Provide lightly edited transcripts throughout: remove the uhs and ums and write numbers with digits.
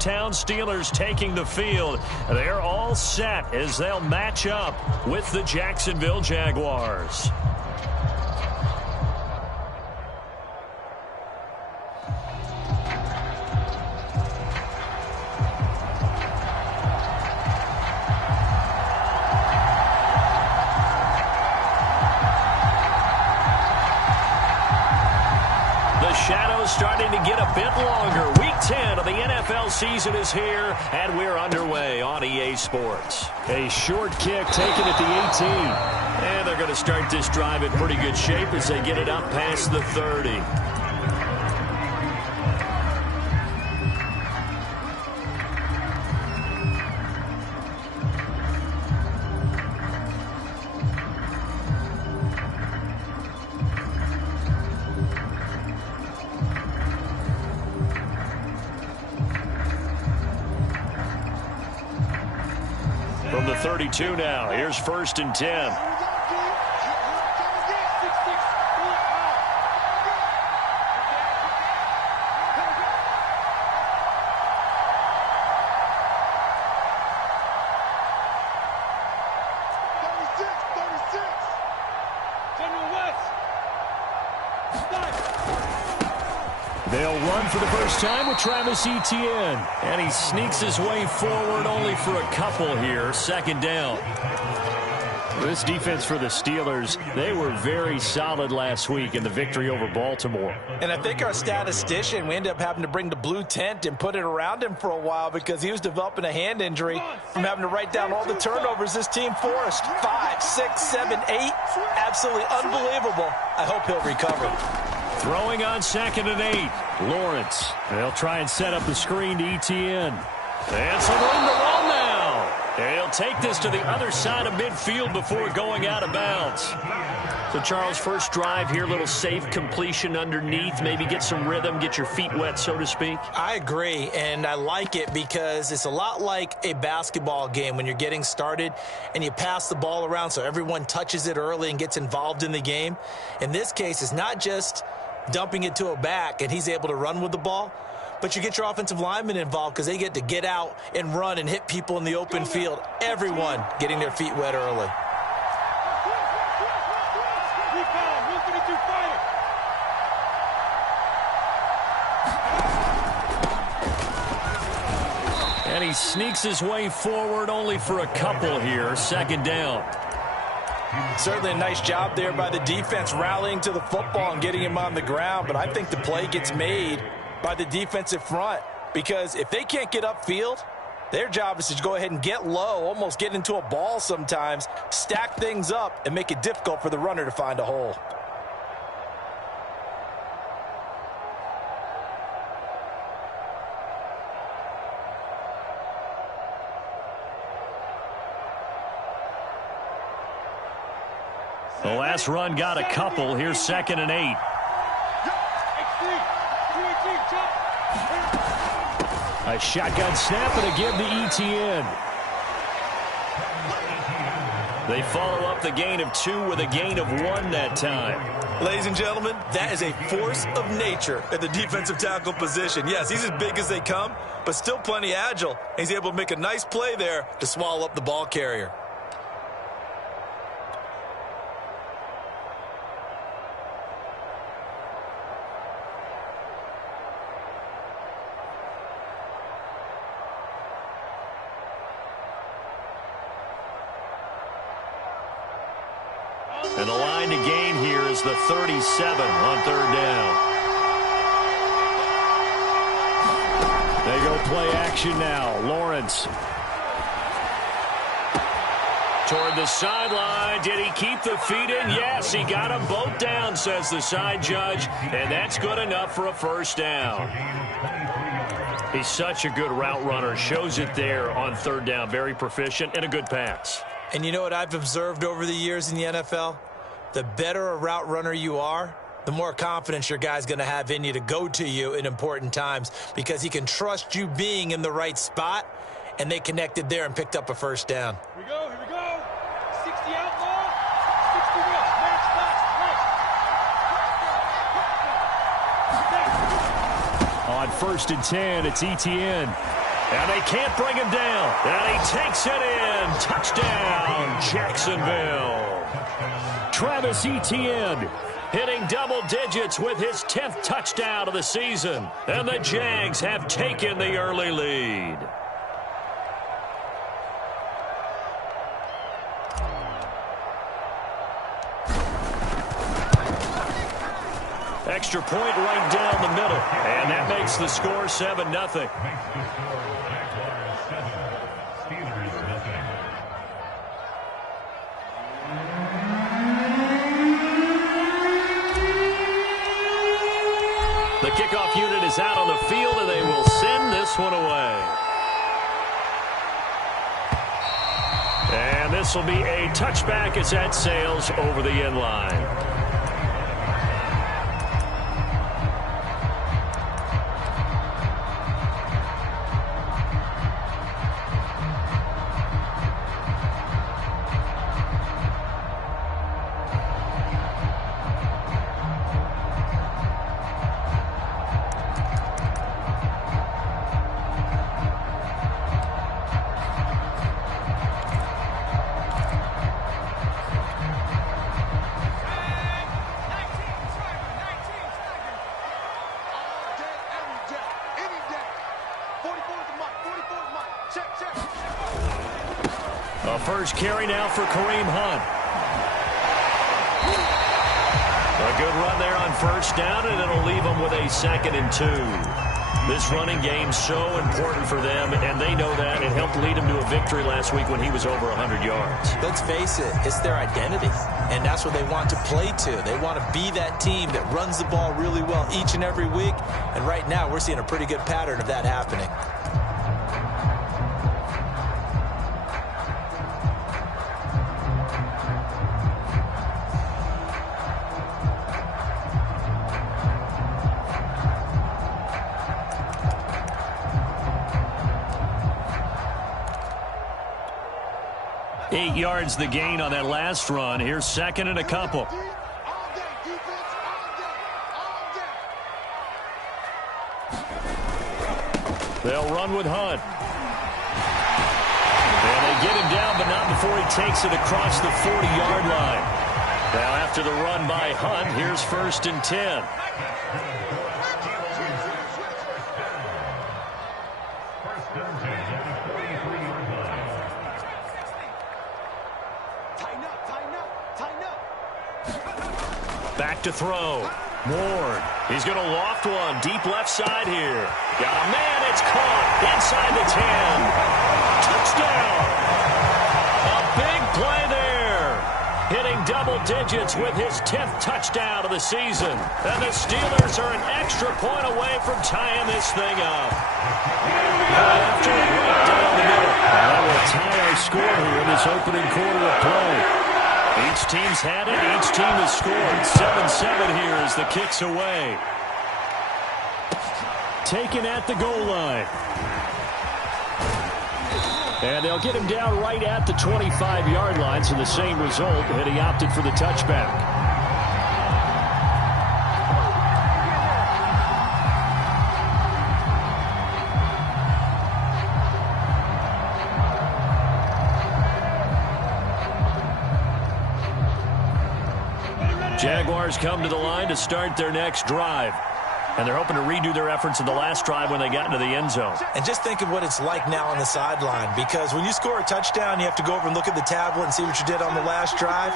hometown Steelers taking the field. They're all set as they'll match up with the Jacksonville Jaguars. Starting to get a bit longer. Week 10 of the NFL season is here, and we're underway on EA Sports. A short kick taken at the 18. And they're going to start this drive in pretty good shape as they get it up past the 30. From the 32 now, here's 1st and 10. They'll run for the first time with Travis Etienne. And he sneaks his way forward only for a couple here. 2nd down. This defense for the Steelers, they were very solid last week in the victory over Baltimore. And I think our statistician, we ended up having to bring the blue tent and put it around him for a while because he was developing a hand injury from having to write down all the turnovers this team forced. 5, 6, 7, 8. Absolutely unbelievable. I hope he'll recover. Throwing on 2nd and 8. Lawrence. They'll try and set up the screen to Etienne. And some room to run now. They'll take this to the other side of midfield before going out of bounds. So, Charles, first drive here, little safe completion underneath. Maybe get some rhythm, get your feet wet, so to speak. I agree, and I like it because it's a lot like a basketball game when you're getting started and you pass the ball around so everyone touches it early and gets involved in the game. In this case, it's not just dumping it to a back and he's able to run with the ball, but you get your offensive linemen involved because they get to get out and run and hit people in the open field. Everyone getting their feet wet early. And he sneaks his way forward only for a couple here. 2nd down. Certainly a nice job there by the defense rallying to the football and getting him on the ground, but I think the play gets made by the defensive front because if they can't get upfield, their job is to go ahead and get low, almost get into a ball sometimes, stack things up, and make it difficult for the runner to find a hole. The last run got a couple. Here's 2nd and 8. A shotgun snap and a give to Etienne. They follow up the gain of 2 with a gain of 1 that time. Ladies and gentlemen, that is a force of nature at the defensive tackle position. Yes, he's as big as they come, but still plenty agile. He's able to make a nice play there to swallow up the ball carrier. And the line to gain here is the 37 on 3rd down. They go play action now. Lawrence. Toward the sideline. Did he keep the feet in? Yes, he got them both down, says the side judge. And that's good enough for a 1st down. He's such a good route runner. Shows it there on 3rd down. Very proficient and a good pass. And you know what I've observed over the years in the NFL? The better a route runner you are, the more confidence your guy's going to have in you to go to you in important times because he can trust you being in the right spot, and they connected there and picked up a 1st down. Here we go, here we go. 60 outlaw, 60 rush, match box, On 1st and 10, it's Etienne. And they can't bring him down. And he takes it in. Touchdown, Jacksonville. Travis Etienne hitting double digits with his 10th touchdown of the season. And the Jags have taken the early lead. Extra point right down the middle. And that makes the score 7-0. The kickoff unit is out on the field, and they will send this one away. And this will be a touchback as that sails over the end line. A first carry now for Kareem Hunt. A good run there on first down, and it'll leave them with a 2nd and 2. This running game's so important for them, and they know that. It helped lead him to a victory last week when he was over 100 yards. Let's face it, it's their identity, and that's what they want to play to. They want to be that team that runs the ball really well each and every week, and right now we're seeing a pretty good pattern of that happening. Eight yards the gain on that last run. Here's 2nd and a couple. They'll run with Hunt. And they get him down, but not before he takes it across the 40-yard line. Now after the run by Hunt, here's 1st and 10. Back to throw. Ward. He's going to loft one. Deep left side here. Got a man. It's caught. Inside the 10. Touchdown. A big play there. Hitting double digits with his 10th touchdown of the season. And the Steelers are an extra point away from tying this thing up. After right down the middle. That will tie our score here in this opening quarter of play. Each team's had it. Each team has scored. 7-7 here as the kick's away. Taken at the goal line. And they'll get him down right at the 25-yard line, so the same result, and he opted for the touchback. Jaguars come to the line to start their next drive. And they're hoping to redo their efforts in the last drive when they got into the end zone. And just think of what it's like now on the sideline, because when you score a touchdown, you have to go over and look at the tablet and see what you did on the last drive.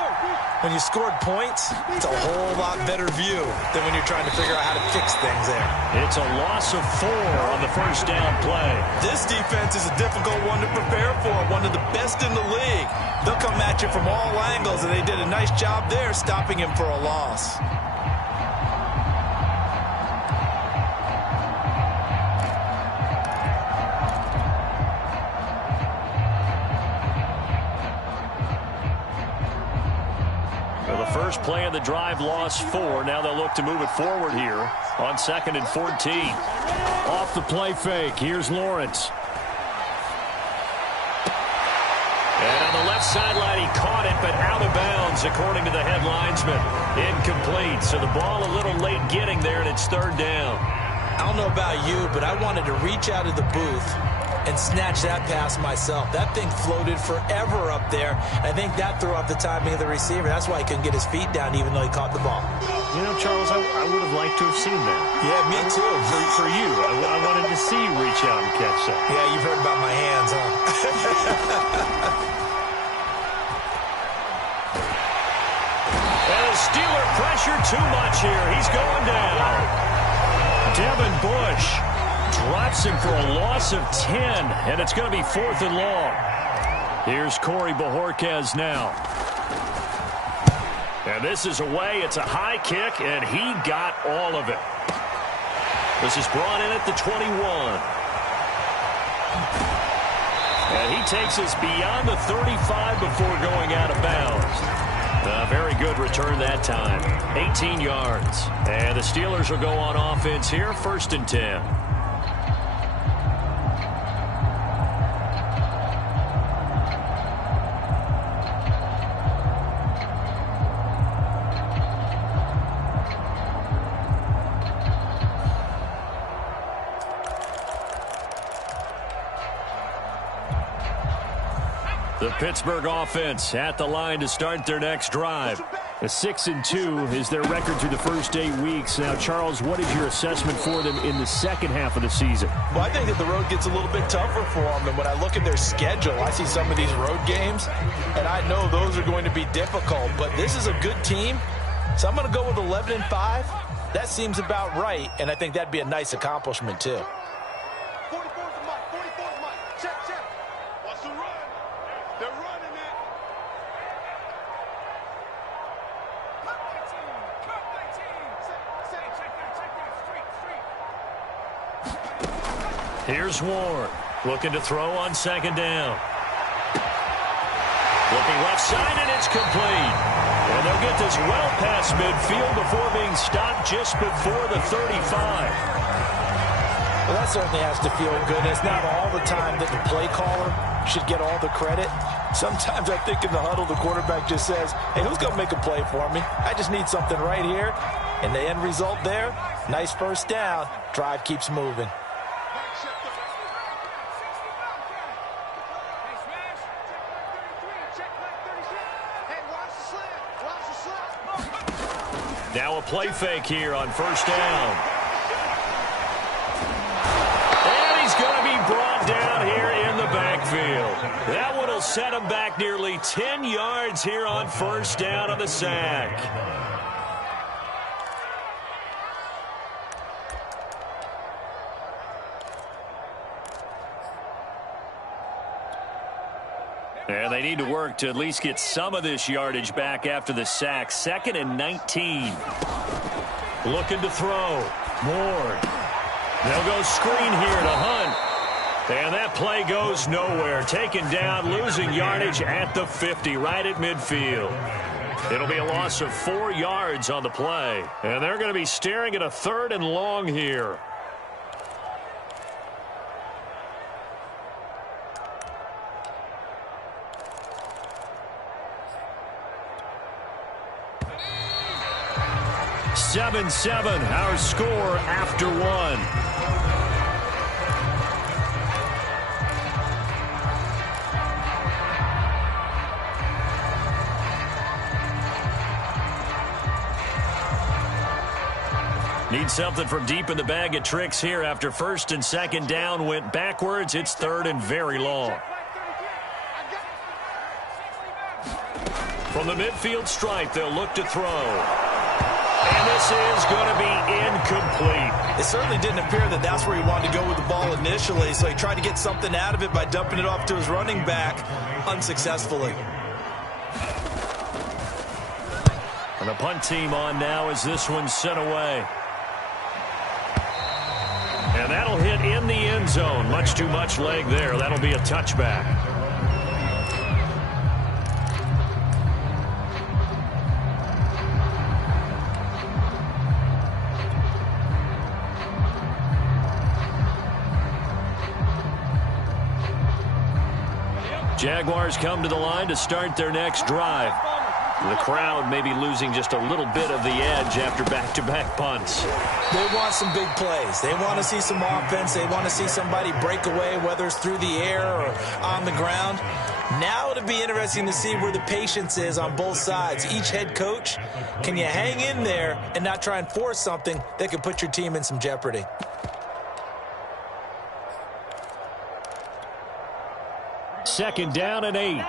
When you scored points, it's a whole lot better view than when you're trying to figure out how to fix things there. It's a loss of 4 on the first down play. This defense is a difficult one to prepare for, one of the best in the league. They'll come at you from all angles, and they did a nice job there stopping him for a loss. First play of the drive, lost 4. Now they'll look to move it forward here on 2nd and 14. Off the play fake, here's Lawrence. And on the left sideline, he caught it, but out of bounds, according to the head linesman. Incomplete, so the ball a little late getting there, and it's 3rd down. I don't know about you, but I wanted to reach out of the booth and snatch that pass myself. That thing floated forever up there. I think that threw off the timing of the receiver. That's why he couldn't get his feet down even though he caught the ball. You know, Charles, I would have liked to have seen that. Yeah, me too. For you, I wanted to see you reach out and catch that. Yeah, you've heard about my hands, huh? And the Steeler pressure too much here. He's going down. Devin Bush drops him for a loss of 10, and it's going to be 4th and long. Here's Corey Bojorquez now. And this is away. It's a high kick, and he got all of it. This is brought in at the 21. And he takes us beyond the 35 before going out of bounds. A very good return that time. 18 yards. And the Steelers will go on offense here, 1st and 10. The Pittsburgh offense at the line to start their next drive. A 6-2 is their record through the first 8 weeks. Now, Charles, what is your assessment for them in the second half of the season? Well, I think that the road gets a little bit tougher for them. And when I look at their schedule, I see some of these road games, and I know those are going to be difficult. But this is a good team, so I'm going to go with 11-5. That seems about right, and I think that'd be a nice accomplishment, too. 44's the mark. 44's mark. Check. Watch the run. They're running it. Cut my team. Street. Here's Ward, looking to throw on 2nd down. Looking left side, and it's complete. And they'll get this well past midfield before being stopped just before the 35. Well, that certainly has to feel good. And it's not all the time that the play caller should get all the credit. Sometimes I think in the huddle, the quarterback just says, hey, who's going to make a play for me? I just need something right here. And the end result there, nice 1st down. Drive keeps moving. Now a play fake here on 1st down. And he's going to be brought down here in the backfield. That one will set him back nearly 10 yards here on 1st down on the sack. And they need to work to at least get some of this yardage back after the sack. 2nd and 19. Looking to throw. Ward. They'll go screen here to Hunt. And that play goes nowhere. Taken down, losing yardage at the 50, right at midfield. It'll be a loss of 4 yards on the play. And they're going to be staring at a 3rd and long here. Seven, our score after 1. Need something from deep in the bag of tricks here after 1st and 2nd down went backwards. It's 3rd and very long. From the midfield stripe, they'll look to throw. And this is going to be incomplete. It certainly didn't appear that that's where he wanted to go with the ball initially, so he tried to get something out of it by dumping it off to his running back unsuccessfully. And the punt team on now as this one's sent away. And that'll hit in the end zone. Much too much leg there. That'll be a touchback. Jaguars come to the line to start their next drive. The crowd maybe losing just a little bit of the edge after back-to-back punts. They want some big plays. They want to see some offense. They want to see somebody break away, whether it's through the air or on the ground. Now it'll be interesting to see where the patience is on both sides. Each head coach, can you hang in there and not try and force something that could put your team in some jeopardy? Second down and 8.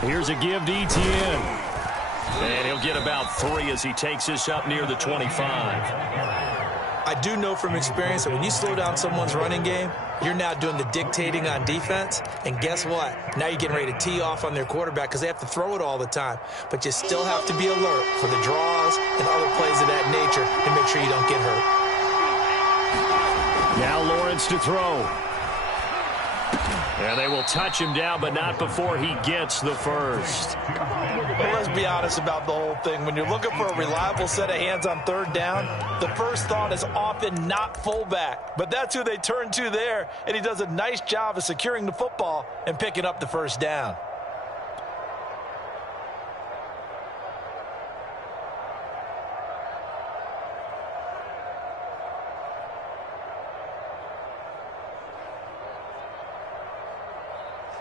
Here's a give to Etienne. And he'll get about 3 as he takes this up near the 25. I do know from experience that when you slow down someone's running game, you're now doing the dictating on defense. And guess what? Now you're getting ready to tee off on their quarterback because they have to throw it all the time. But you still have to be alert for the draws and other plays of that nature to make sure you don't get hurt. Now Lawrence to throw. And they will touch him down, but not before he gets the first. Well, let's be honest about the whole thing. When you're looking for a reliable set of hands on third down, the first thought is often not fullback. But that's who they turn to there, and he does a nice job of securing the football and picking up the first down.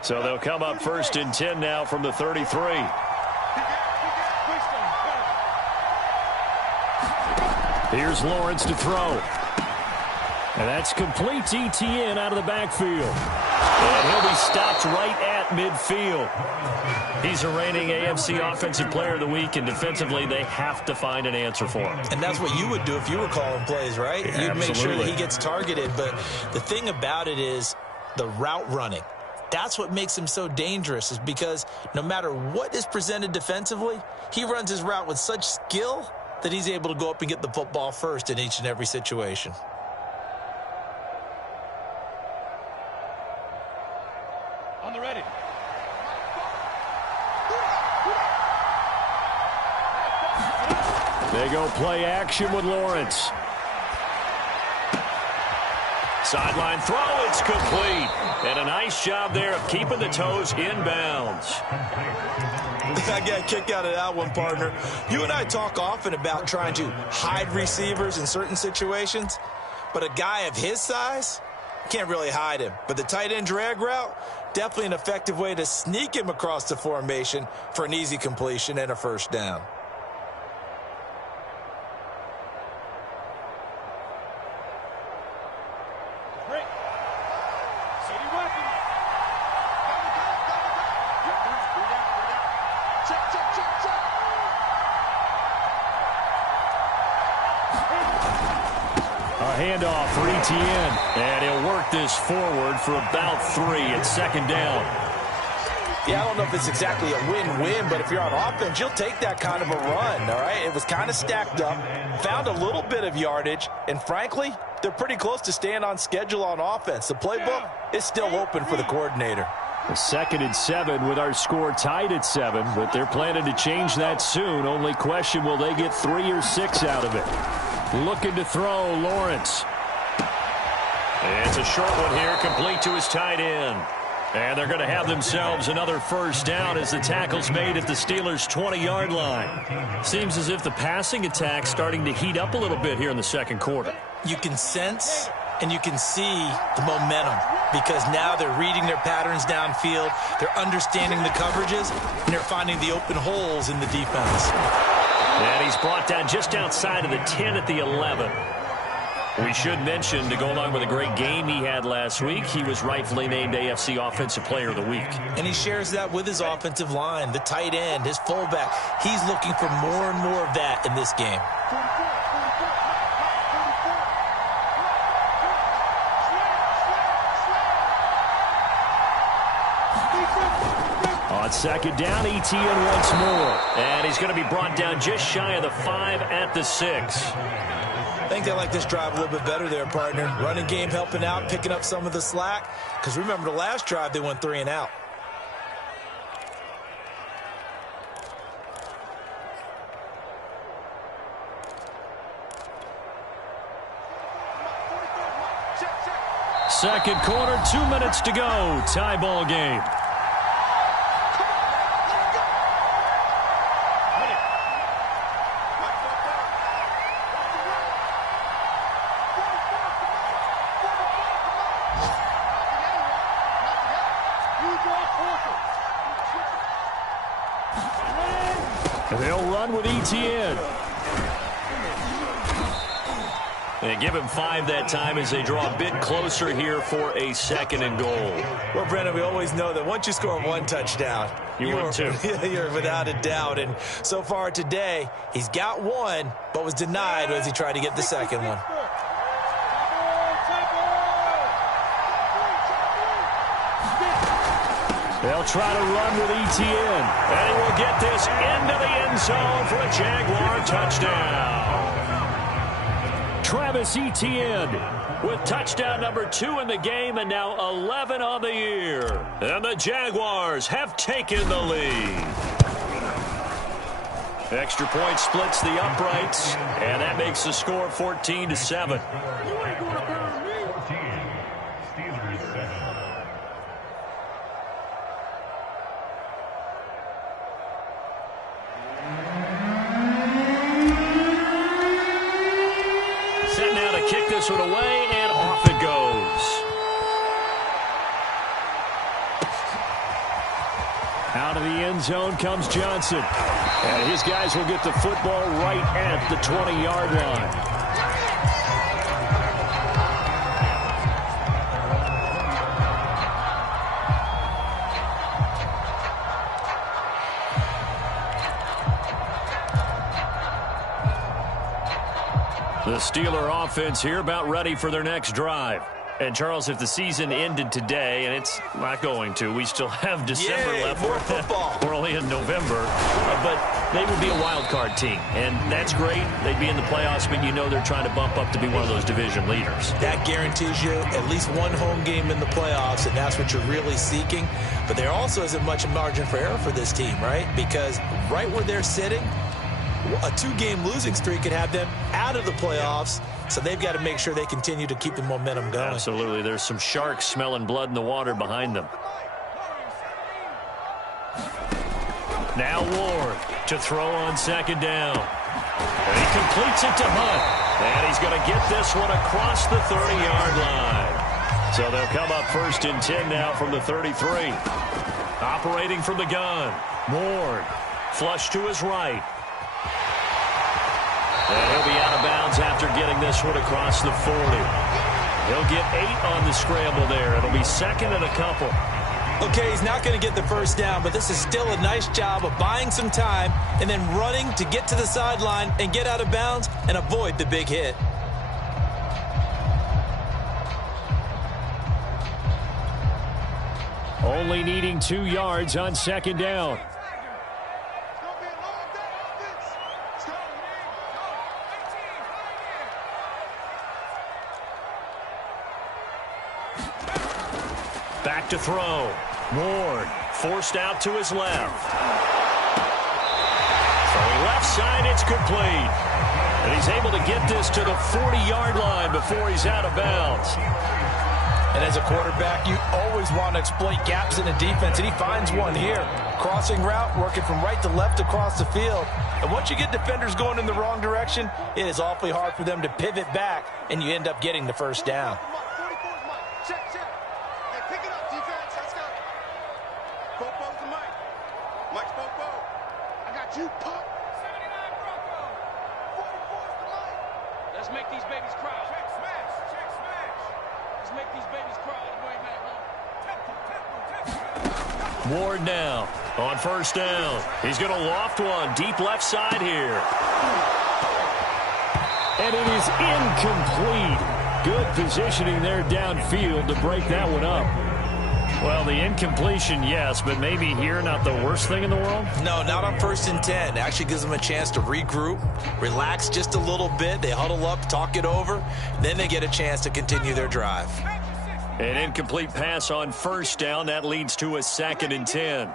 So they'll come up 1st and 10 now from the 33. Here's Lawrence to throw. And that's complete to Etienne out of the backfield. And he'll be stopped right at midfield. He's a reigning AFC Offensive Player of the Week, and defensively they have to find an answer for him. And that's what you would do if you were calling plays, right? Yeah, You'd make sure that absolutely. he gets targeted. But the thing about it is the route running. That's what makes him so dangerous, is because no matter what is presented defensively, he runs his route with such skill that he's able to go up and get the football first in each and every situation. On the ready. They go play action with Lawrence. Sideline throw, it's complete. And a nice job there of keeping the toes inbounds. I got a kick out of that one, partner. You and I talk often about trying to hide receivers in certain situations, but a guy of his size, can't really hide him. But the tight end drag route, definitely an effective way to sneak him across the formation for an easy completion and a first down. Handoff for Etienne, and he'll work this forward for about 3 at 2nd down. Yeah, I don't know if it's exactly a win-win, but if you're on offense, you'll take that kind of a run, all right? It was kind of stacked up, found a little bit of yardage, and frankly, they're pretty close to staying on schedule on offense. The playbook is still open for the coordinator. A 2nd and 7 with our score tied at 7, but they're planning to change that soon. Only question, will they get 3 or 6 out of it? Looking to throw, Lawrence. It's a short one here, complete to his tight end. And they're going to have themselves another first down as the tackle's made at the Steelers' 20-yard line. Seems as if the passing attack's starting to heat up a little bit here in the second quarter. You can sense and you can see the momentum because now they're reading their patterns downfield, they're understanding the coverages, and they're finding the open holes in the defense. And he's brought down just outside of the 10 at the 11. We should mention, to go along with a great game he had last week, he was rightfully named AFC Offensive Player of the Week. And he shares that with his offensive line, the tight end, his fullback. He's looking for more and more of that in this game. On 2nd down, Etienne once more. And he's going to be brought down just shy of the 5 at the 6. I think they like this drive a little bit better there, partner. Running game helping out, picking up some of the slack. Because remember, the last drive, they went 3 and out. Second quarter, 2 minutes to go. Tie ball game. They'll run with ETN. They give him 5 that time as they draw a bit closer here for a 2nd and goal. Well, Brendan, we always know that once you score 1 touchdown, you're without a doubt. And so far today, he's got 1, but was denied as he tried to get the 2nd one. They'll try to run with ETN. And he will get this into the end zone for a Jaguar touchdown. Travis Etienne with touchdown number 2 in the game and now 11 on the year. And the Jaguars have taken the lead. Extra point splits the uprights, and that makes the score 14-7. Set now to kick this one away, and off it goes. Out of the end zone comes Johnson. And his guys will get the football right at the 20-yard line. The Steeler offense here about ready for their next drive. And, Charles, if the season ended today, and it's not going to, we still have December left. More football. We're only in November. But they would be a wild card team. And that's great. They'd be in the playoffs, but you know they're trying to bump up to be one of those division leaders. That guarantees you at least 1 home game in the playoffs, and that's what you're really seeking. But there also isn't much margin for error for this team, right? Because right where they're sitting, a 2-game losing streak could have them out of the playoffs, so they've got to make sure they continue to keep the momentum going. Absolutely. There's some sharks smelling blood in the water behind them. Now Ward to throw on 2nd down. And he completes it to Hunt. And he's going to get this one across the 30-yard line. So they'll come up 1st and 10 now from the 33. Operating from the gun. Ward flush to his right. And he'll be out of bounds after getting this one across the 40. He'll get 8 on the scramble there. It'll be 2nd and a couple. Okay, he's not going to get the first down, but this is still a nice job of buying some time and then running to get to the sideline and get out of bounds and avoid the big hit. Only needing 2 yards on 2nd down. Back to throw. Ward forced out to his left. Throwing left side, it's complete. And he's able to get this to the 40-yard line before he's out of bounds. And as a quarterback, you always want to exploit gaps in the defense, and he finds one here. Crossing route, working from right to left across the field. And once you get defenders going in the wrong direction, it is awfully hard for them to pivot back, and you end up getting the first down. Let's make these babies cry. Check smash. Check smash. Let's make these babies cry all the way back home. Ward now on 1st down. He's going to loft one deep left side here. And it is incomplete. Good positioning there downfield to break that one up. Well, the incompletion, yes, but maybe here not the worst thing in the world? No, not on 1st and 10. It actually gives them a chance to regroup, relax just a little bit. They huddle up, talk it over. Then they get a chance to continue their drive. An incomplete pass on 1st down. That leads to a 2nd and 10.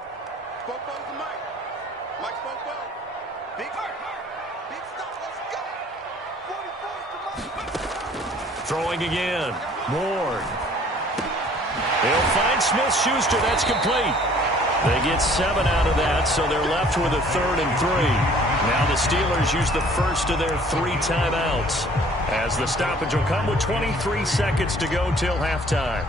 Throwing again. Ward. He'll find Smith-Schuster. That's complete. They get 7 out of that, so they're left with a 3rd and 3. Now the Steelers use the first of their 3 timeouts, as the stoppage will come with 23 seconds to go till halftime.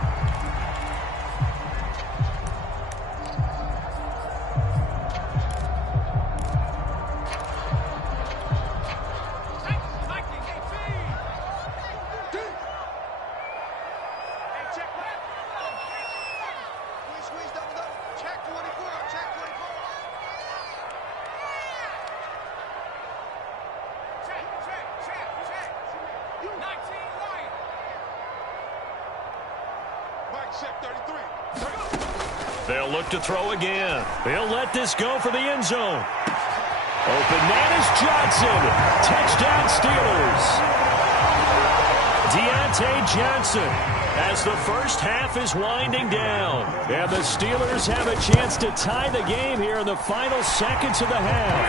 They'll look to throw again. He'll let this go for the end zone. Open man is Johnson. Touchdown Steelers. Deontay Johnson as the first half is winding down. And the Steelers have a chance to tie the game here in the final seconds of the half.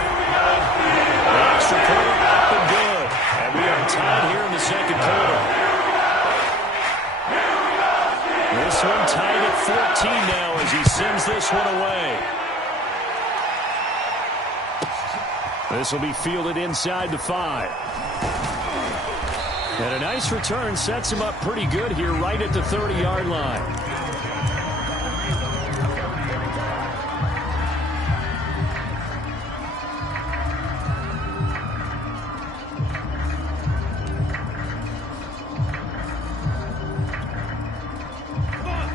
The extra point up and good. And we are tied here in the second quarter. This one tied at 14 now as he sends this one away. This will be fielded inside the 5. And a nice return sets him up pretty good here right at the 30-yard line.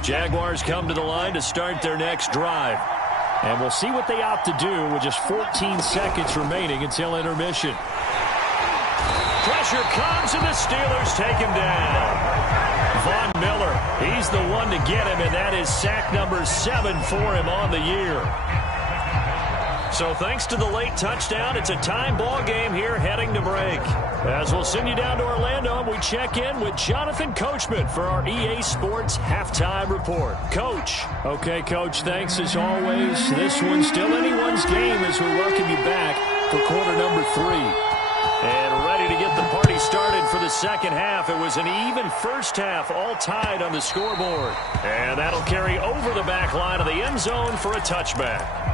Jaguars come to the line to start their next drive. And we'll see what they opt to do with just 14 seconds remaining until intermission. Pressure comes and the Steelers take him down. Von Miller, he's the one to get him, and that is sack number 7 for him on the year. So thanks to the late touchdown, it's a time ball game here heading to break. As we'll send you down to Orlando, we check in with Jonathan Coachman for our EA Sports Halftime Report. Coach. Okay, Coach, thanks as always. This one's still anyone's game as we welcome you back for quarter number 3. And ready to get the party started for the second half. It was an even first half, all tied on the scoreboard. And that'll carry over the back line of the end zone for a touchback.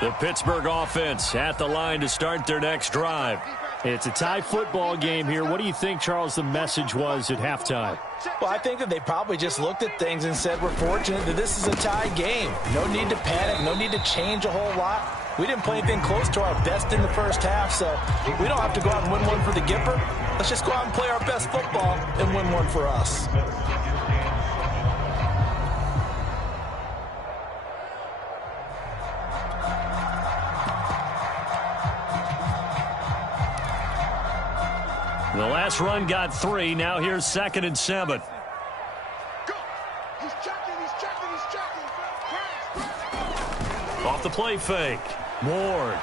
The Pittsburgh offense at the line to start their next drive. It's a tie football game here. What do you think, Charles, the message was at halftime? Well, I think that they probably just looked at things and said, we're fortunate that this is a tie game. No need to panic. No need to change a whole lot. We didn't play anything close to our best in the first half, so we don't have to go out and win one for the Gipper. Let's just go out and play our best football and win one for us. The last run got 3. Now here's 2nd and 7. Go. He's checking. Off the play fake. Ward.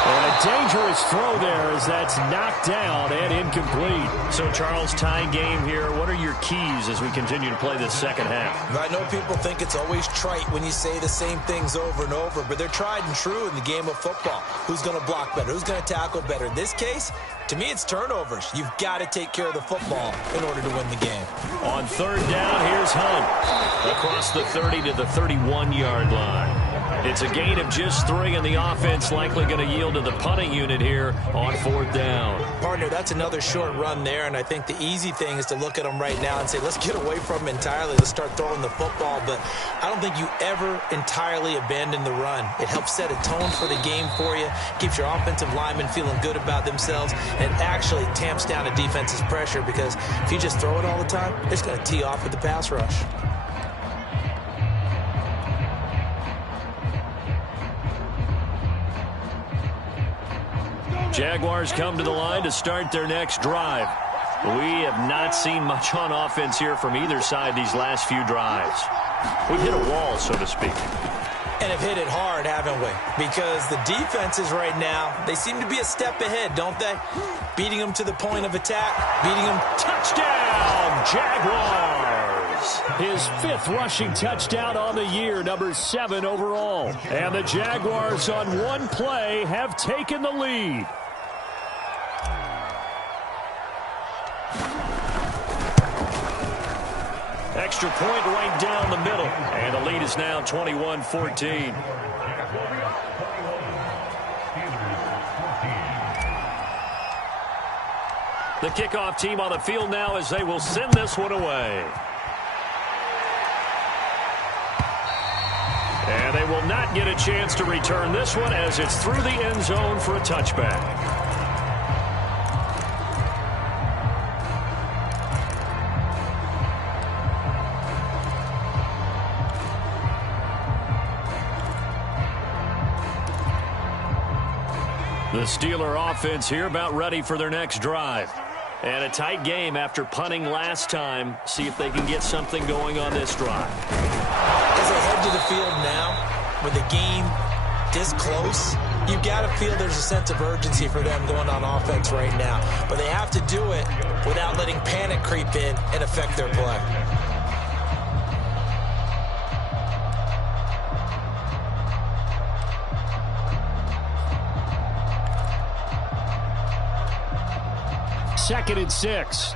And a dangerous throw there as that's knocked down and incomplete. So, Charles, tie game here. What are your keys as we continue to play this second half? I know people think it's always trite when you say the same things over and over, but they're tried and true in the game of football. Who's going to block better? Who's going to tackle better? In this case, to me, it's turnovers. You've got to take care of the football in order to win the game. On 3rd down, here's Hunt. Across the 30 to the 31-yard line. It's a gain of just 3, and the offense likely going to yield to the punting unit here on 4th down. Partner, that's another short run there, and I think the easy thing is to look at them right now and say, let's get away from them entirely. Let's start throwing the football, but I don't think you ever entirely abandon the run. It helps set a tone for the game for you, keeps your offensive linemen feeling good about themselves, and actually tamps down a defense's pressure because if you just throw it all the time, it's going to tee off with the pass rush. Jaguars come to the line to start their next drive. We have not seen much on offense here from either side these last few drives. We've hit a wall, so to speak. And have hit it hard, haven't we? Because the defenses right now, they seem to be a step ahead, don't they? Beating them to the point of attack, beating them. Touchdown, Jaguars! His 5th rushing touchdown on the year, number 7 overall. And the Jaguars on one play have taken the lead. Extra point right down the middle. And the lead is now 21-14. The kickoff team on the field now as they will send this one away. And they will not get a chance to return this one as it's through the end zone for a touchback. The Steeler offense here about ready for their next drive. And a tight game after punting last time. See if they can get something going on this drive. As they head to the field now, with the game this close, you've got to feel there's a sense of urgency for them going on offense right now. But they have to do it without letting panic creep in and affect their play. Second and 6.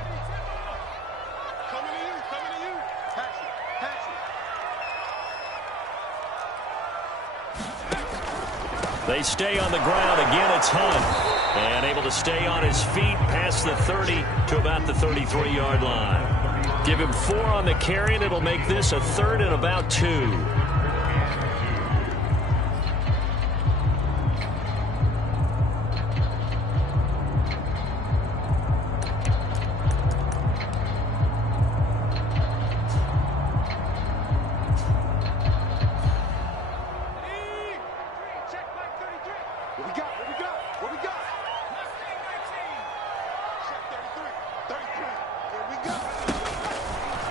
Coming to you, coming to you. Patch it. They stay on the ground. Again, it's Hunt. And able to stay on his feet past the 30 to about the 33-yard line. Give him 4 on the carry, and it'll make this a 3rd and about 2.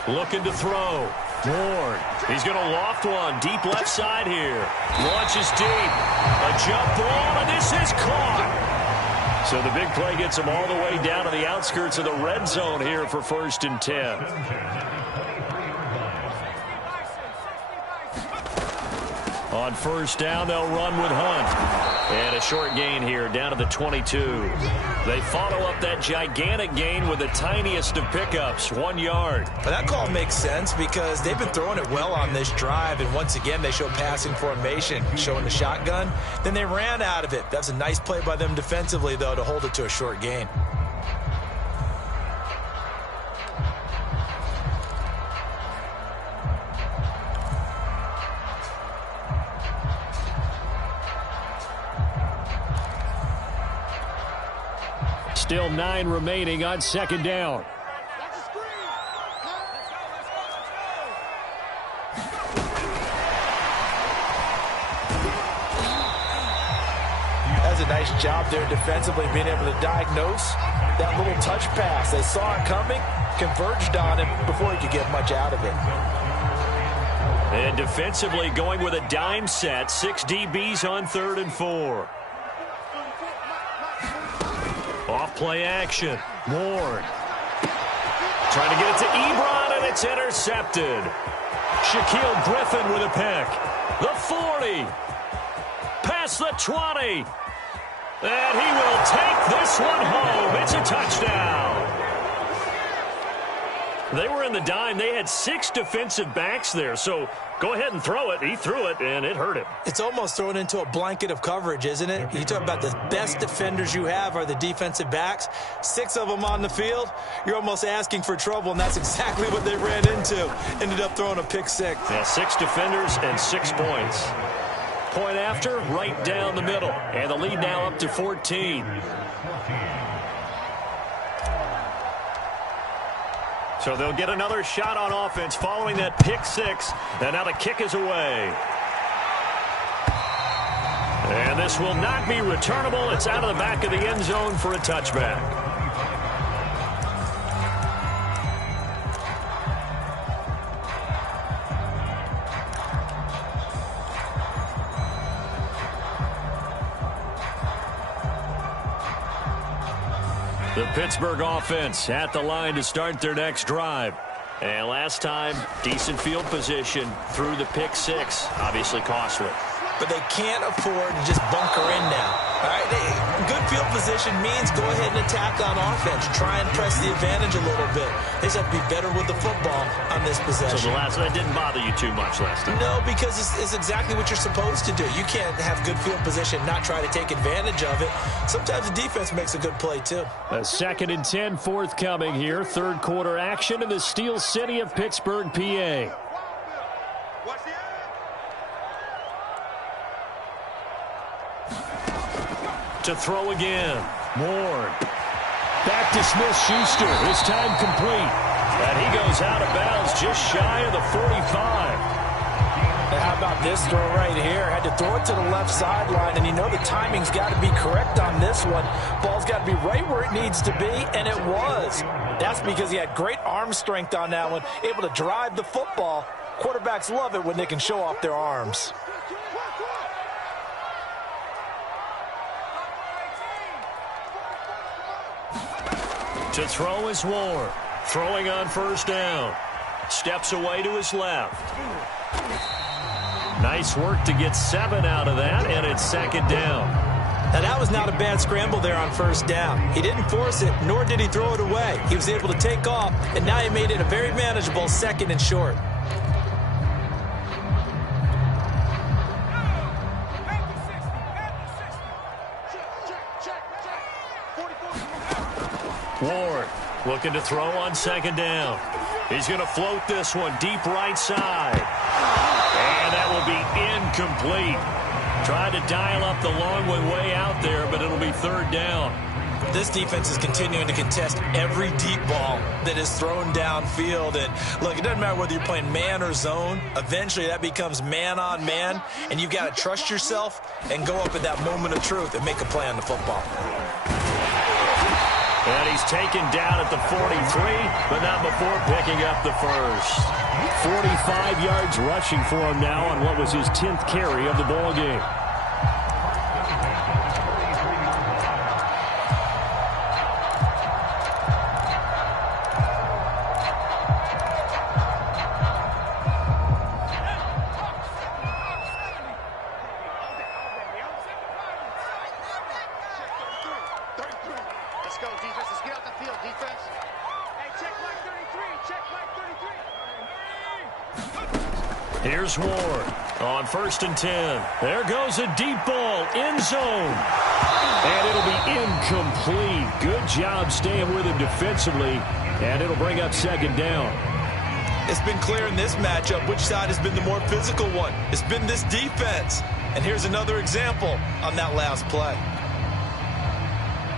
Looking to throw. Ward. He's going to loft one. Deep left side here. Launches deep. A jump ball, and this is caught. So the big play gets him all the way down to the outskirts of the red zone here for 1st and 10. On 1st down, they'll run with Hunt. And a short gain here down to the 22. They follow up that gigantic gain with the tiniest of pickups, 1 yard. But that call makes sense because they've been throwing it well on this drive, and once again they show passing formation, showing the shotgun. Then they ran out of it. That's a nice play by them defensively, though, to hold it to a short gain. Still 9 remaining on 2nd down. That's a nice job there defensively, being able to diagnose that little touch pass. They saw it coming, converged on it before he could get much out of it. And defensively going with a dime set, 6 DBs on 3rd and 4. Off play action. Ward. Trying to get it to Ebron, and it's intercepted. Shaquille Griffin with a pick. The 40. Past the 20. And he will take this one home. It's a touchdown. They were in the dime. They had 6 defensive backs there, so go ahead and throw it. He threw it, and it hurt him. It's almost thrown into a blanket of coverage, isn't it? You talk about the best defenders you have are the defensive backs. 6 of them on the field. You're almost asking for trouble, and that's exactly what they ran into. Ended up throwing a pick 6. Yeah, 6 defenders and 6 points. Point after, right down the middle. And the lead now up to 14. So they'll get another shot on offense following that pick 6. And now the kick is away. And this will not be returnable. It's out of the back of the end zone for a touchback. The Pittsburgh offense at the line to start their next drive. And last time, decent field position through the pick six. Obviously costly. But they can't afford to just bunker in now. All right, good field position means go ahead and attack on offense. Try and press the advantage a little bit. They just have to be better with the football on this possession. So that didn't bother you too much last time? No, because it's exactly what you're supposed to do. You can't have good field position and not try to take advantage of it. Sometimes the defense makes a good play, too. A 2nd and 10 forthcoming here. Third quarter action in the Steel City of Pittsburgh, PA. To throw again. Ward. Back to Smith-Schuster. This time complete. And he goes out of bounds just shy of the 45. And how about this throw right here? Had to throw it to the left sideline, and you know the timing's got to be correct on this one. Ball's got to be right where it needs to be, and it was. That's because he had great arm strength on that one, able to drive the football. Quarterbacks love it when they can show off their arms. To throw is Ward. Throwing on first down. Steps away to his left. Nice work to get 7 out of that, and it's 2nd down. Now, that was not a bad scramble there on first down. He didn't force it, nor did he throw it away. He was able to take off, and now he made it a very manageable 2nd and short. Ward looking to throw on 2nd down. He's going to float this one deep right side. And that will be incomplete. Tried to dial up the long way out there, but it'll be 3rd down. This defense is continuing to contest every deep ball that is thrown downfield. And look, it doesn't matter whether you're playing man or zone. Eventually that becomes man on man, and you've got to trust yourself and go up at that moment of truth and make a play on the football. And he's taken down at the 43, but not before picking up the first. 45 yards rushing for him now on what was his 10th carry of the ball game. Here's Ward on 1st and 10. There goes a deep ball, end zone. And it'll be incomplete. Good job staying with him defensively. And it'll bring up 2nd down. It's been clear in this matchup which side has been the more physical one. It's been this defense. And here's another example on that last play.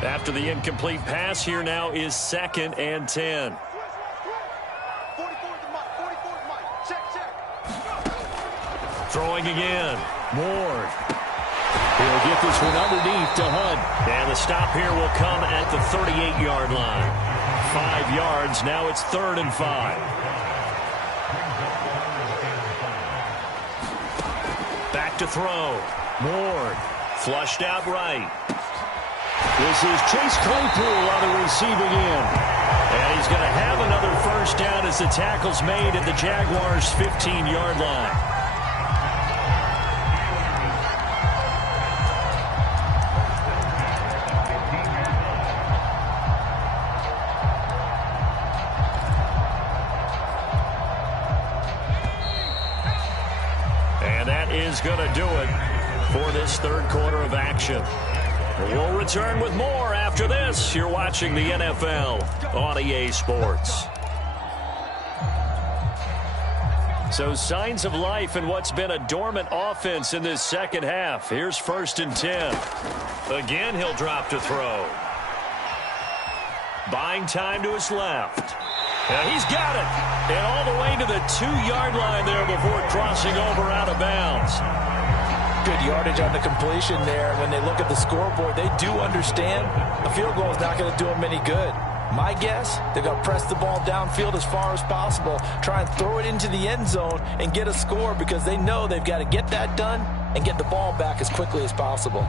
After the incomplete pass, here now is 2nd and 10. Throwing again. Ward. He'll get this one underneath to Hunt. And the stop here will come at the 38-yard line. 5 yards. Now it's 3rd and 5. Back to throw. Ward. Flushed out right. This is Chase Claypool on the receiving end. And he's going to have another first down as the tackle's made at the Jaguars' 15-yard line. Is going to do it for this 3rd quarter of action. We'll return with more after this. You're watching the NFL on EA Sports. So signs of life in what's been a dormant offense in this 2nd half. Here's 1st and 10. Again, he'll drop to throw. Buying time to his left. And he's got it. And all the way to the 2-yard line there before crossing over out of bounds. Good yardage on the completion there. When they look at the scoreboard, they do understand a field goal is not going to do them any good. My guess, they're going to press the ball downfield as far as possible, try and throw it into the end zone and get a score because they know they've got to get that done and get the ball back as quickly as possible.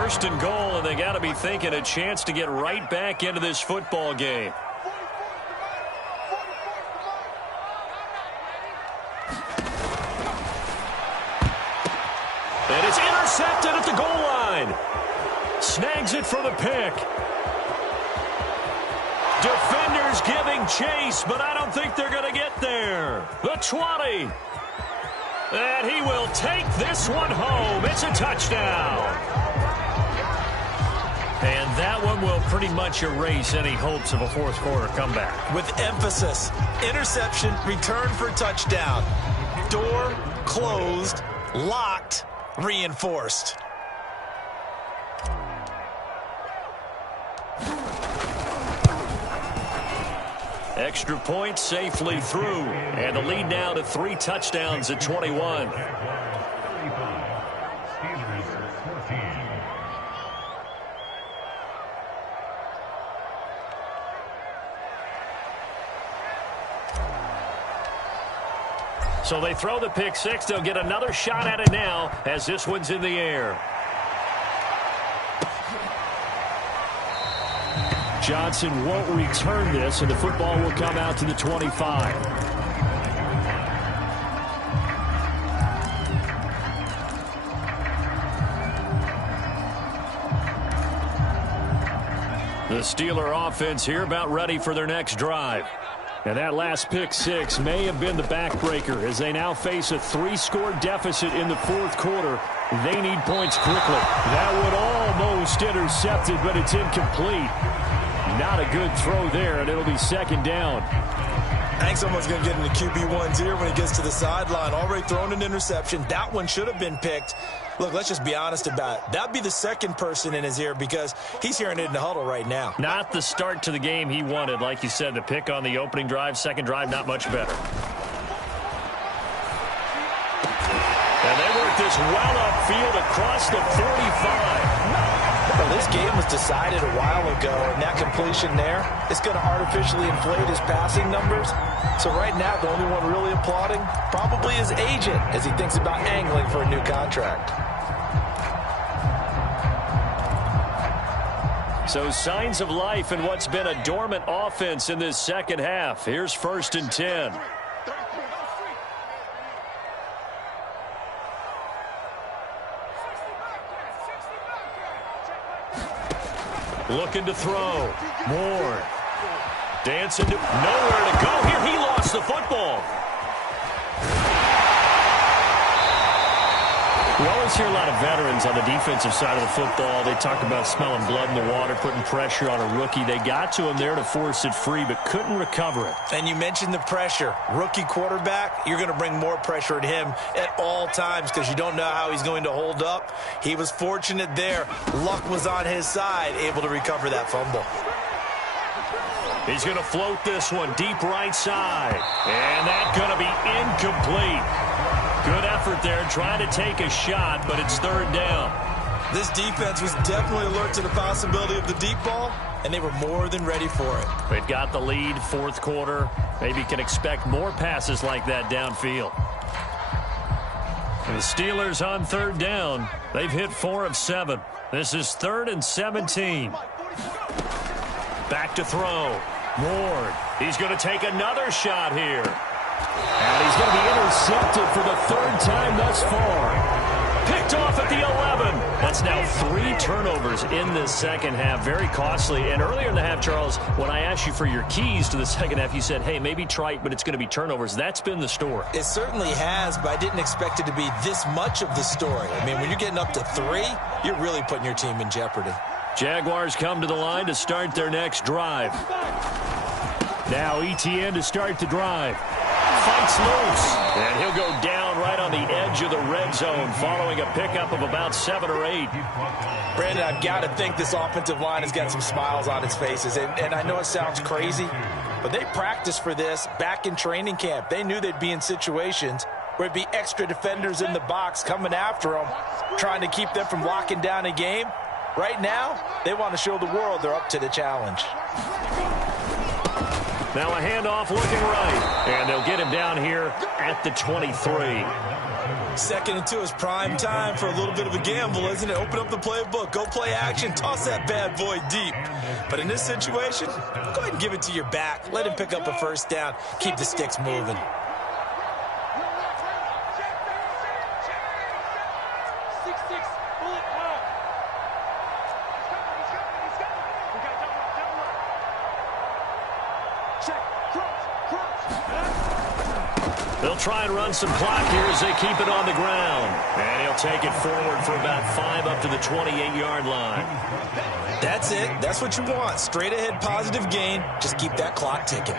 First and goal, and they got to be thinking a chance to get right back into this football game. And it's intercepted at the goal line. Snags it for the pick. Defenders giving chase, but I don't think they're going to get there. The 20. And he will take this one home. It's a touchdown. And that one will pretty much erase any hopes of a fourth quarter comeback. With emphasis, interception, return for touchdown. Door closed, locked, reinforced. Extra point safely through. And the lead now to 3 touchdowns at 21. So they throw the pick six. They'll get another shot at it now as this one's in the air. Johnson won't return this, and the football will come out to the 25. The Steeler offense here about ready for their next drive. And that last pick six may have been the backbreaker as they now face a 3-score deficit in the fourth quarter. They need points quickly. That would almost intercept it, but it's incomplete. Not a good throw there, and it'll be second down. I think someone's going to get into QB1's ear when he gets to the sideline. Already thrown an interception. That one should have been picked. Look, let's just be honest about it. That'd be the second person in his ear because he's hearing it in the huddle right now. Not the start to the game he wanted. Like you said, the pick on the opening drive, second drive, not much better. And they work this well upfield across the 45. Well, this game was decided a while ago, and that completion there is going to artificially inflate his passing numbers. So right now, the only one really applauding probably his agent as he thinks about angling for a new contract. So signs of life in what's been a dormant offense in this second half. Here's 1st and 10. Looking to throw. Moore. Dancing to nowhere to go here. He lost the football. We always hear a lot of veterans on the defensive side of the football. They talk about smelling blood in the water, putting pressure on a rookie. They got to him there to force it free, but couldn't recover it. And you mentioned the pressure. Rookie quarterback, you're going to bring more pressure at him at all times because you don't know how he's going to hold up. He was fortunate there. Luck was on his side, able to recover that fumble. He's going to float this one deep right side. And that's going to be incomplete. Good effort there, trying to take a shot, but it's third down. This defense was definitely alert to the possibility of the deep ball, and they were more than ready for it. They've got the lead, fourth quarter. Maybe can expect more passes like that downfield. And the Steelers on third down. They've hit 4 of 7. This is 3rd and 17. Back to throw. Ward. He's going to take another shot here. And he's going to be intercepted for the 3rd time thus far. Picked off at the 11. That's now 3 turnovers in this second half. Very costly. And earlier in the half, Charles, when I asked you for your keys to the second half, you said, hey, maybe trite, but it's going to be turnovers. That's been the story. It certainly has, but I didn't expect it to be this much of the story. I mean, when you're getting up to 3, you're really putting your team in jeopardy. Jaguars come to the line to start their next drive. Now Etienne to start the drive. Fights loose, and he'll go down right on the edge of the red zone following a pickup of about 7 or 8. Brandon, I've got to think this offensive line has got some smiles on its faces, and I know it sounds crazy, but they practiced for this back in training camp. They knew they'd be in situations where it'd be extra defenders in the box coming after them, trying to keep them from locking down a game. Right now, they want to show the world they're up to the challenge. Now a handoff looking right. And they'll get him down here at the 23. 2nd and 2 is prime time for a little bit of a gamble, isn't it? Open up the playbook, go play action, toss that bad boy deep. But in this situation, go ahead and give it to your back. Let him pick up a first down. Keep the sticks moving. They'll try and run some clock here as they keep it on the ground. And he'll take it forward for about 5 up to the 28-yard line. That's it. That's what you want. Straight ahead positive gain. Just keep that clock ticking.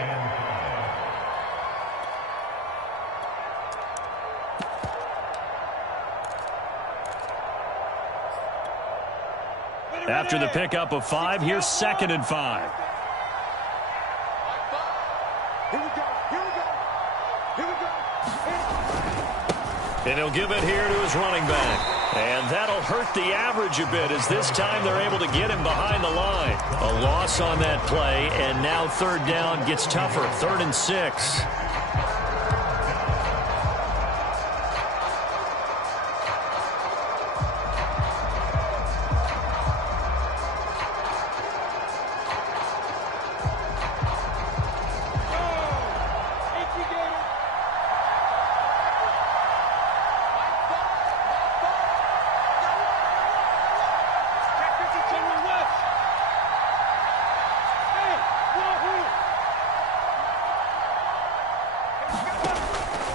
After the pickup of 5, here's 2nd and 5. And he'll give it here to his running back. And that'll hurt the average a bit as this time they're able to get him behind the line. A loss on that play, and now 3rd down gets tougher. 3rd and 6.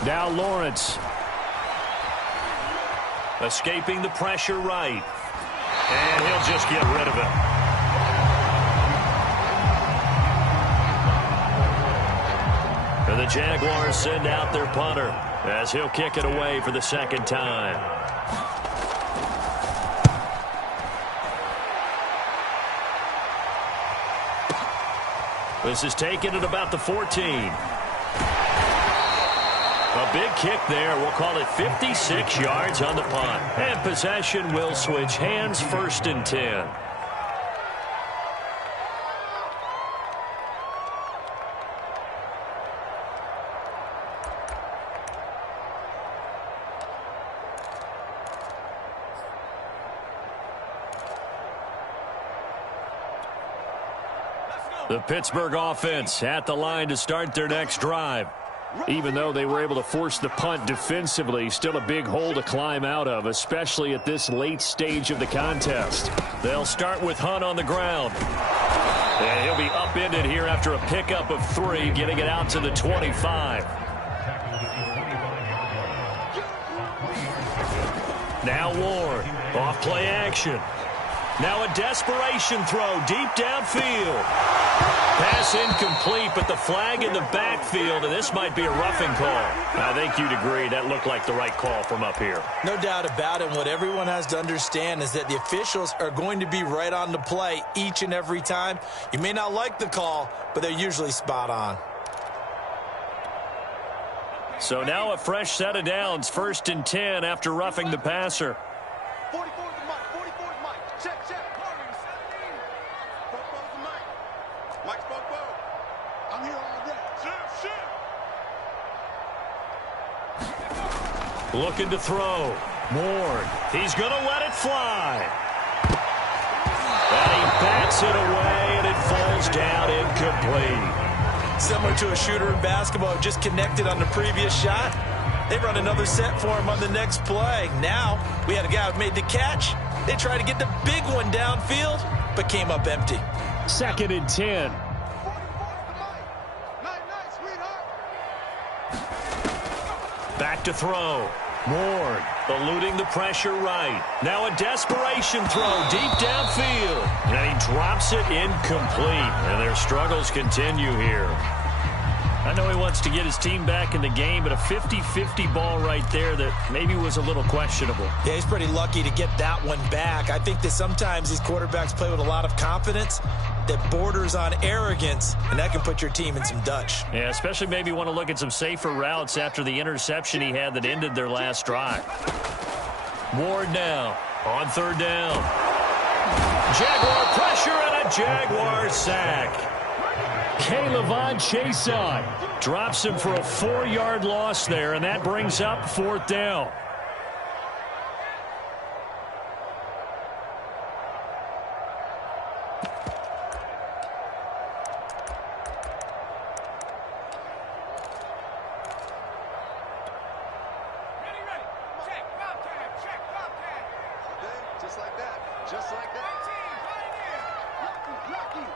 Now Lawrence. Escaping the pressure right. And he'll just get rid of it. And the Jaguars send out their punter as he'll kick it away for the 2nd time. This is taken at about the 14. A big kick there. We'll call it 56 yards on the punt. And possession will switch hands. 1st and 10. The Pittsburgh offense at the line to start their next drive. Even though they were able to force the punt defensively, still a big hole to climb out of, especially at this late stage of the contest. They'll start with Hunt on the ground. And he'll be upended here after a pickup of 3, getting it out to the 25. Now Ward, off play action. Now a desperation throw deep downfield. Pass incomplete, but the flag in the backfield, and this might be a roughing call. I think you'd agree that looked like the right call from up here. No doubt about it. What everyone has to understand is that the officials are going to be right on the play each and every time. You may not like the call, but they're usually spot on. So now a fresh set of downs, 1st and 10 after roughing the passer. 44 is Mike. 44 is Mike. Check. Mike's Bobo. I'm here all day. Chef. Looking to throw. Ward. He's going to let it fly. And he bats it away, and it falls down incomplete. Similar to a shooter in basketball, just connected on the previous shot. They run another set for him on the next play. Now, we had a guy who made the catch. They tried to get the big one downfield, but came up empty. 2nd and 10. Back to throw. Ward eluding the pressure right. Now a desperation throw deep downfield. And he drops it incomplete. And their struggles continue here. I know he wants to get his team back in the game, but a 50-50 ball right there that maybe was a little questionable. Yeah, he's pretty lucky to get that one back. I think that sometimes these quarterbacks play with a lot of confidence that borders on arrogance, and that can put your team in some Dutch. Yeah, especially maybe want to look at some safer routes after the interception he had that ended their last drive. Ward now on 3rd down. Jaguar pressure and a Jaguar sack. Kaylavon Chason drops him for a 4-yard loss there, and that brings up 4th down. Just like that. Just like that. Lucky.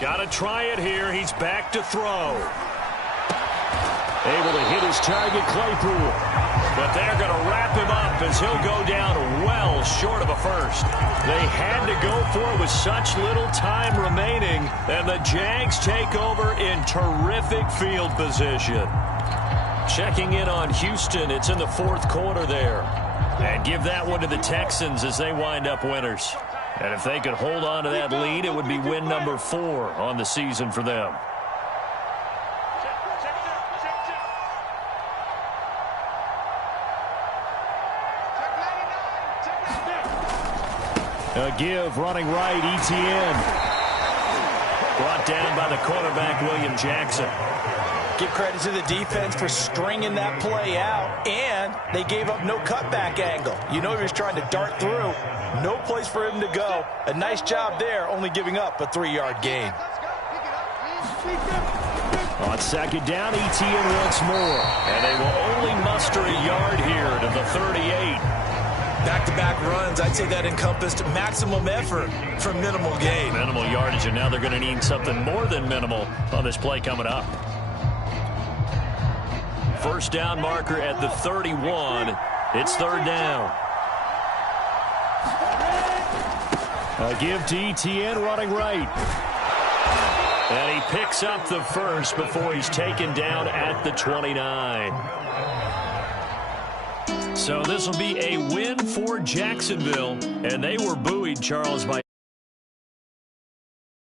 Got to try it here. He's back to throw. Able to hit his target, Claypool. But they're going to wrap him up as he'll go down well short of a first. They had to go for it with such little time remaining, and the Jags take over in terrific field position. Checking in on Houston, it's in the 4th quarter there. And give that one to the Texans as they wind up winners. And if they could hold on to that lead, it would be win number 4 on the season for them. A give running right, Etienne. Brought down by the cornerback, William Jackson. Give credit to the defense for stringing that play out, and they gave up no cutback angle. You know he was trying to dart through. No place for him to go. A nice job there, only giving up a 3-yard gain. On 2nd down, Etienne once more. And they will only muster a yard here to the 38. Back-to-back runs, I'd say that encompassed maximum effort for minimal gain. Minimal yardage, and now they're going to need something more than minimal on this play coming up. 1st down marker at the 31. It's 3rd down. A give to Etienne running right. And he picks up the first before he's taken down at the 29. So this will be a win for Jacksonville. And they were buoyed, Charles, by